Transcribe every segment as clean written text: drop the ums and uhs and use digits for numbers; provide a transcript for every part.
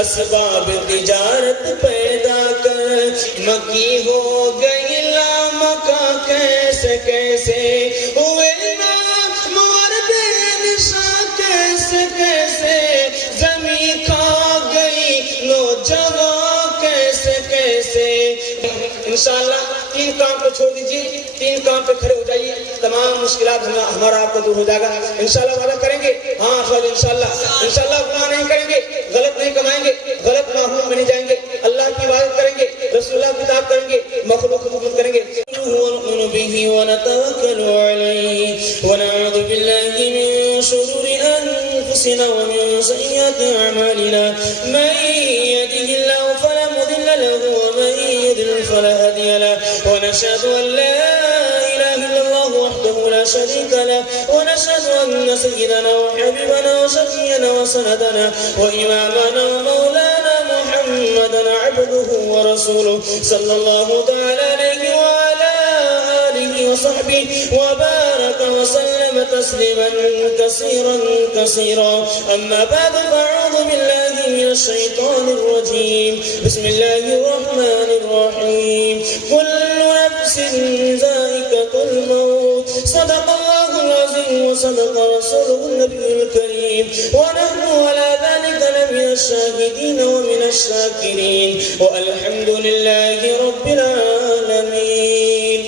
اسباب تجارت پیدا کر، مکی ہو گئی لامکا کیسے کیسے ہوئے نامور بے نشاں کیسے کیسے، زمین کھا گئی نوجوان کیسے کیسے۔ انشاءاللہ 3 کام کو چھوڑ دیجیے، 3 کام پہ کھڑے ہو جائیے، تمام مشکلات ہمارا آپ کو دور ہو جائے گا انشاءاللہ۔ وعدہ کریں گے؟ ہاں انشاءاللہ گناہ نہیں کریں گے، غلط نہیں کمائیں گے، غلط معمول میں نہیں جائیں گے، اللہ کی عبادت کریں گے، رسول اللہ کی اطاعت کریں گے، مخلوق کی خدمت کریں گے۔ ونؤمن به ونتوکل علیہ ونعوذ باللہ من شرور انفسنا ومن سیئات اعمالنا، من یهده اللہ فلا مضل له ومن يضلل فلا هادي له، ونشهد ان لا اله الا الله وحده لا شريك له، ونشهد ان سيدنا وحبيبنا وشفيعنا وسندنا وامامنا ومولانا محمدا عبده ورسوله صلى الله تعالى عليه وعلى آله وصحبه وبارك وسلم تسليما كثيرا كثيرا، أما بعد فأعوذ بالله من الشيطان الرجيم، بسم الله الرحمن الرحيم، كل نفس ذائقة الموت، صدق الله العظيم وصدق رسوله النبي الكريم، ونحن على ذلك لمن الشاهدين ومن الشاكرين، والحمد لله رب العالمين۔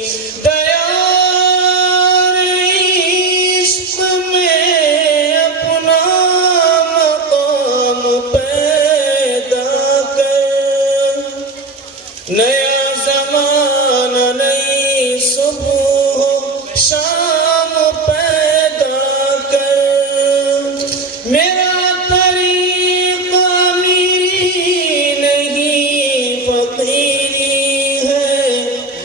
نیا زمانہ نئی صبح شام پیدا کر، میرا طریق امیری نہیں فقیری ہے،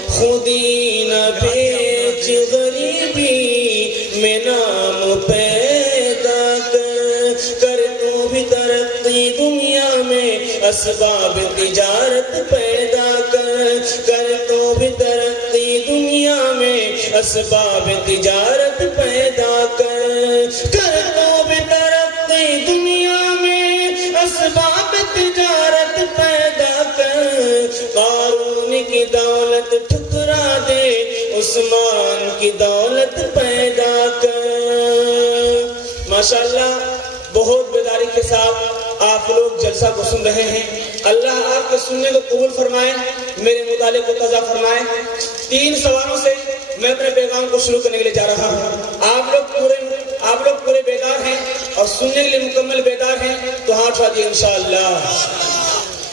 خودی نہ بیچ غریبی میں نام پیدا کر تو بھی ترقی دنیا میں اسباب تجارت پیدا کر تو بھی ترقی دنیا میں اسباب تجارت پیدا کر تو بھی ترقی دنیا میں اسباب تجارت پیدا کر، قارون کی دولت ٹھکرا دے عثمان کی دولت پیدا کر۔ ماشاءاللہ بہت بیداری کے ساتھ آپ لوگ جلسہ کو سن رہے ہیں، اللہ آپ کے سننے کو قبول فرمائے، میرے مطالعے کو قضا فرمائے۔ 3 سوالوں سے میں اپنے پیغام کو شروع کرنے کے لیے جا رہا ہوں۔ آپ لوگ پورے بیدار ہیں اور سننے کے لیے مکمل بیدار ہیں تو ہاتھ اٹھا دیجیے انشاءاللہ۔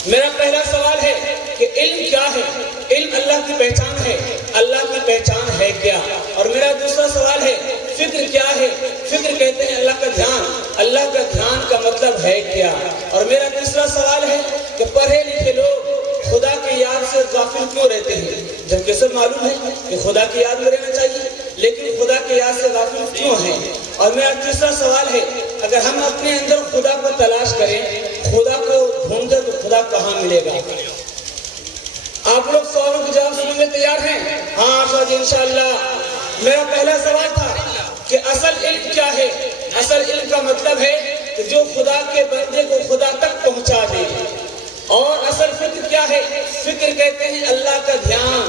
میرا پہلا سوال ہے کہ علم کیا ہے؟ علم اللہ کی پہچان ہے، اللہ کی پہچان ہے کیا؟ اور میرا دوسرا سوال ہے فکر کیا ہے؟ فکر کہتے ہیں اللہ کا دھیان، اللہ کا دھیان کا مطلب ہے کیا؟ اور میرا تیسرا سوال ہے کہ پڑھے لکھے لوگ خدا کی یاد سے غافل کیوں رہتے ہیں، جبکہ سب معلوم ہے کہ خدا کی یاد میں رہنا چاہیے، لیکن خدا کی یاد سے غافل کیوں ہیں؟ اور میرا تیسرا سوال ہے اگر ہم اپنے اندر خدا کو تلاش کریں، خدا کو ڈھونڈیں تو خدا کہاں ملے گا؟ آپ لوگ سوالوں کے جواب سننے میں تیار ہیں؟ ہاں جی انشاءاللہ۔ میرا پہلا سوال تھا کہ اصل علم کیا ہے؟ اصل علم کا مطلب ہے کہ جو خدا کے بندے کو خدا تک پہنچا دے۔ اور اصل فکر کیا ہے؟ فکر کہتے ہیں اللہ کا دھیان،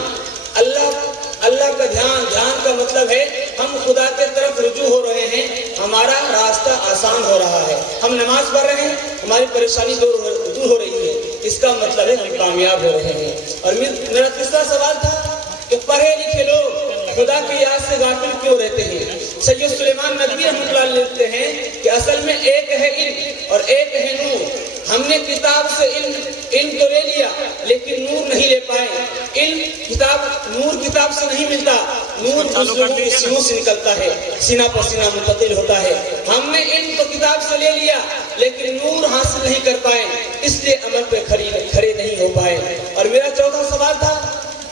اللہ کا دھیان کا مطلب ہے ہم خدا کے طرف رجوع ہو رہے ہیں، ہمارا راستہ آسان ہو رہا ہے، ہم نماز پڑھ رہے ہیں، ہماری پریشانی دور ہو رہی ہے، اس کا مطلب ہے ہم کامیاب ہو رہے ہیں۔ اور میرا تیسرا سوال تھا کہ پڑھے لکھے لوگ خدا کی یاد سے غافل کیوں رہتے ہیں؟ سید سلیمان ندوی رحمۃ اللہ علیہ لکھتے ہیں کہ اصل میں ایک ہے علم اور ایک ہے نور۔ ہم نے کتاب سے علم تو لے لیا لیکن نور نہیں لے پائے۔ نور کتاب سے نہیں ملتا، نور بزرگوں کے سینوں سے نکلتا ہے، سینہ پر سینہ منتقل ہوتا ہے۔ ہم نے علم تو کتاب سے لے لیا لیکن نور حاصل نہیں کر پائے، اس لیے عمل پہ کھڑے نہیں ہو پائے۔ اور میرا چوتھا سوال تھا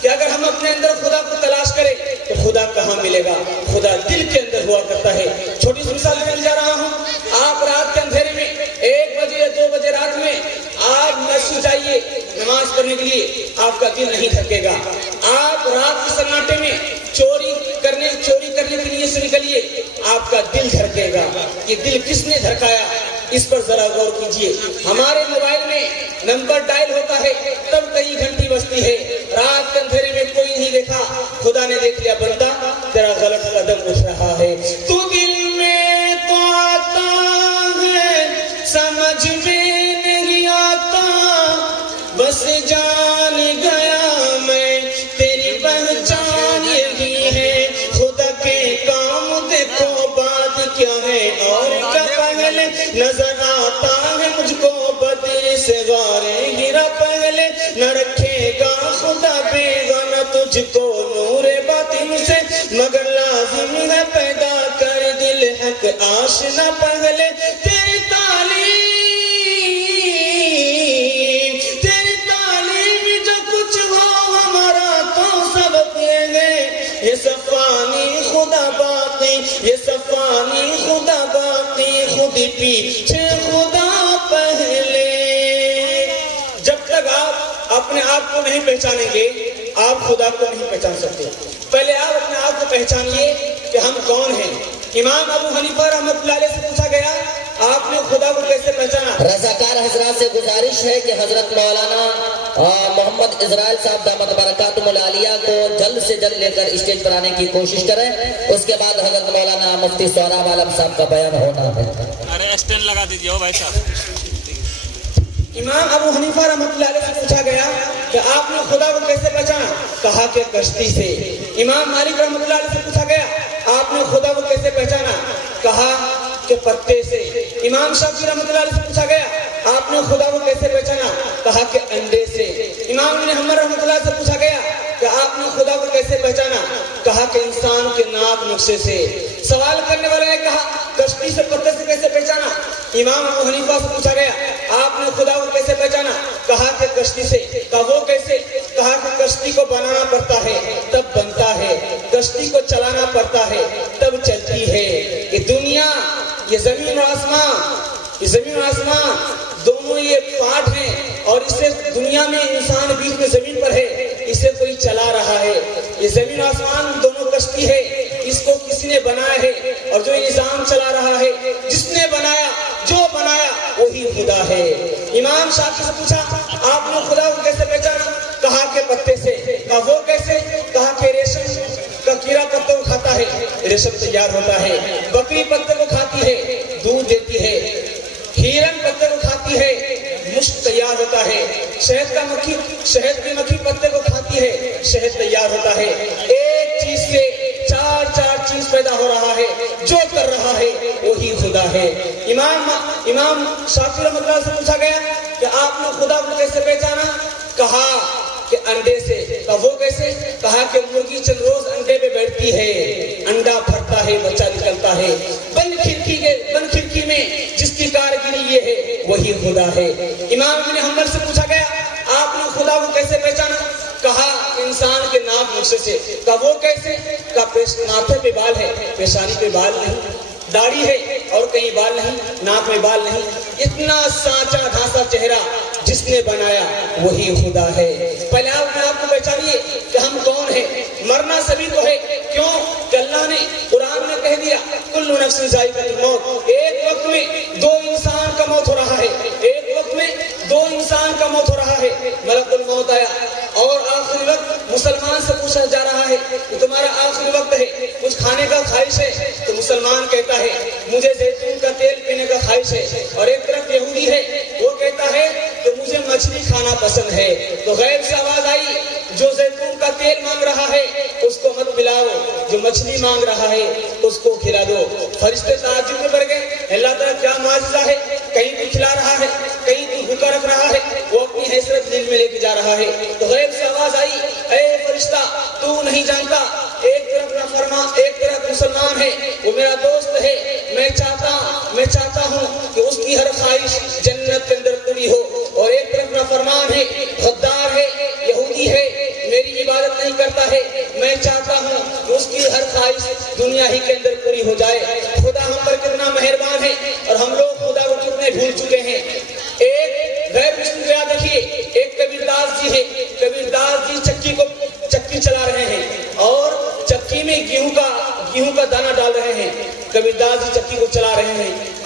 کہ اگر ہم اپنے اندر خدا کو تلاش کریں تو خدا کہاں ملے گا؟ خدا دل کے اندر ہوا کرتا ہے۔ چھوٹی سی مثال دینے جا رہا ہوں، آپ رات کے اندھیرے میں 1 بجے یا 2 بجے رات میں آپ مسجد جائیے نماز پڑھنے کے لیے، آپ کا دل نہیں دھڑکے گا۔ آپ رات کے سناٹے میں چوری کرنے کے لیے سے نکلیے، آپ کا دل دھڑکے گا۔ یہ دل کس نے دھڑکایا؟ اس پر ذرا غور کیجئے. ہمارے موبائل میں نمبر ڈائل ہوتا ہے تب کئی گھنٹی بجتی ہے. رات کے اندھیرے میں کوئی نہیں دیکھا, خدا نے دیکھ لیا بندہ تیرا غلط قدم اٹھ رہا ہے. تو دل میں تو آتا ہے سمجھ میں نہیں آتا, بس جان گیا میں تیری پہچان یہی ہے. خدا کے کام دیکھو بات کیا ہے اور کیا پہلے نظر آتا ہے مجھ کو بدی سے غارے گرا پہلے نہ رکھے گا خدا بیگانہ تجھ کو نور باطن سے, مگر لازم ہے پیدا کر دل حق آشنا پہلے. تیری تعلیم جو کچھ ہو ہمارا تو سب یہ ہے. یہ صفانی خدا باقی, یہ صفانی خدا باقی, خود پیچھے خدا پہلے. جب تک آپ اپنے آپ کو نہیں پہچانیں گے آپ خدا کو نہیں پہچان سکتے. پہلے آپ اپنے آپ کو پہچانیے کہ ہم کون ہیں. امام ابو حنیفہ رحمۃ اللہ علیہ سے پوچھا گیا آپ نے خدا کو کیسے پہچانا؟ رضاکار حضرات سے گزارش ہے کہ حضرت مولانا محمد اسرائیل صاحب دامت برکاتہم العالیہ کو جلد سے جلد لے کر اسٹیج پر آنے کی کوشش کریں. اس کے بعد حضرت مولانا مفتی سہراب عالم صاحب کا بیان ہونا ہے. ارے اسٹینڈ لگا دیجیے ہو بھائی صاحب. امام ابو حنیفہ رحمۃ اللہ علیہ سے پوچھا گیا کہ آپ نے خدا کو کیسے پہچانا؟ کہا کہ کشتی سے. امام مالک رحمۃ اللہ علیہ سے پوچھا گیا آپ نے خدا کو کیسے پہچانا؟ کہا کہ پتے سے. امام شافعی رحمۃ اللہ علیہ سے پوچھا گیا آپ نے خدا کو کیسے پہچانا؟ کہا کہ انڈے سے. امام ابن حنبل رحمۃ اللہ سے پوچھا گیا کہ آپ نے خدا کو کیسے پہچانا؟ کہا کہ انسان کے ناک نقشے سے. سوال کرنے والے نے کہا کشتی سے پتے سے کیسے پہچانا؟ امام ابو حنیفہ سے پوچھا گیا آپ نے خدا کو کیسے پہچانا؟ کہا کہ کشتی سے. کہا وہ کیسے؟ کہا کہ کشتی کو بنانا پڑتا ہے تب بنتا ہے, کشتی کو چلانا پڑتا ہے تب چلتی ہے. یہ دنیا, یہ زمین و آسمان, یہ زمین و آسمان دونوں یہ پارٹ ہیں اور اس سے دنیا میں انسان بیچ میں زمین پر ہے, اسے کوئی چلا رہا ہے. یہ زمین و آسمان دونوں کشتی ہے, اس کو کسی نے بنایا ہے اور جو نظام چلا رہا ہے جس نے بنایا جو بنایا وہی خدا ہے. امام شافعی سے پوچھا آپ نے خدا کو کیسے پہچانا؟ کہا کہ پتے سے. کہا وہ کیسے؟ کہا کہ ریشم کا کیڑا پتے کو کھاتا ہے ریشم تیار ہوتا ہے, بکری پتے کو کھاتی ہے دودھ دیتی ہے, ہرن پتے کو کھاتی ہے مشک تیار ہوتا ہے, شہد کی مکھی پتے کو کھاتی ہے شہد تیار ہوتا ہے. ایک چیز سے چار چیز پیدا ہو رہا ہے, جو کر رہا ہے وہی خدا ہے. امام شافعی رحمۃ اللہ سے پوچھا گیا کہ آپ نے خدا کو کیسے پہچانا؟ کہا کہ انڈے سے. کہا وہ کیسے؟ کہا کہ مرغی چند روز انڈے پہ بیٹھتی ہے, انڈا بھرتا ہے بچہ نکلتا ہے, بند کھڑکی میں جس کی کارگری یہ ہے وہی خدا ہے. امام ابن حنبل سے پوچھا گیا آپ نے خدا کو کیسے پہچانا؟ کہا انسان کے ناک نقشے سے. کہا وہ کیسے؟ کہا ماتھے پہ بال ہے پیشانی پہ بال نہیں, داڑھی ہے اور کہیں بال نہیں, ناک میں بال نہیں, اتنا سانچا دھانسا چہرہ جس نے بنایا وہی خدا ہے. پہلے آپ کو پہچانیے کہ ہم کون ہیں. مرنا سبھی کو ہے, کیوں کہ اللہ نے قرآن میں کہہ دیا کل نفس ذائقۃ الموت. ایک وقت میں دو انسان کا موت ہو رہا ہے, ایک وقت میں دو انسان کا موت ہو رہا ہے. ملک الموت آیا اور آخری وقت مسلمان سے پوچھا جا رہا ہے کہ تمہارا آخری وقت ہے, کچھ کھانے کا خواہش ہے؟ تو مسلمان کہتا ہے مجھے زیتون کا تیل پینے کا خواہش ہے. اور ایک طرف یہودی ہے وہ کہتا ہے کہ مجھے مچھلی کھانا پسند ہے. تو غیب سے آواز آئی جو زیتون کا تیل مانگ رہا ہے اس کو مت پلاؤ, جو مچھلی مانگ رہا ہے اس کو کھلا دو. فرشتے تعجب میں پڑ گئے, اللہ تعالیٰ کیا معجزہ ہے, کہیں تو کھلا رہا ہے کہیں تو بھوکا رکھ رہا ہے, وہ اپنی حیثیت دل میں لے کے جا رہا ہے. تو غیب سے آواز آئی اے فرشتہ تو نہیں جانتا, ایک طرف نافرمان ایک طرف مسلمان ہے, وہ میرا دوست ہے, میں چاہتا ہوں کہ اس کی ہر خواہش جنت کے اندر پوری ہو. اور ایک طرف نافرمان ہے, غدار ہے, یہودی ہے, میری عبادت نہیں کرتا ہے, میں چاہتا ہوں کہ اس کی ہر خواہش دنیا ہی کے اندر پوری ہو جائے. خدا ہم پر کتنا مہربان ہے اور ہم لوگ خدا کو کتنے بھول چکے ہیں. ایک غیر مسلم کو یاد رکھیے, ایک کبیر داس جی ہے, کبیر داس جی چکی چلا رہے ہیں اور چکی میں گیہوں کا دانہ ڈال رہے ہیں. کبیر داس جی چکی کو چلا رہے ہیں,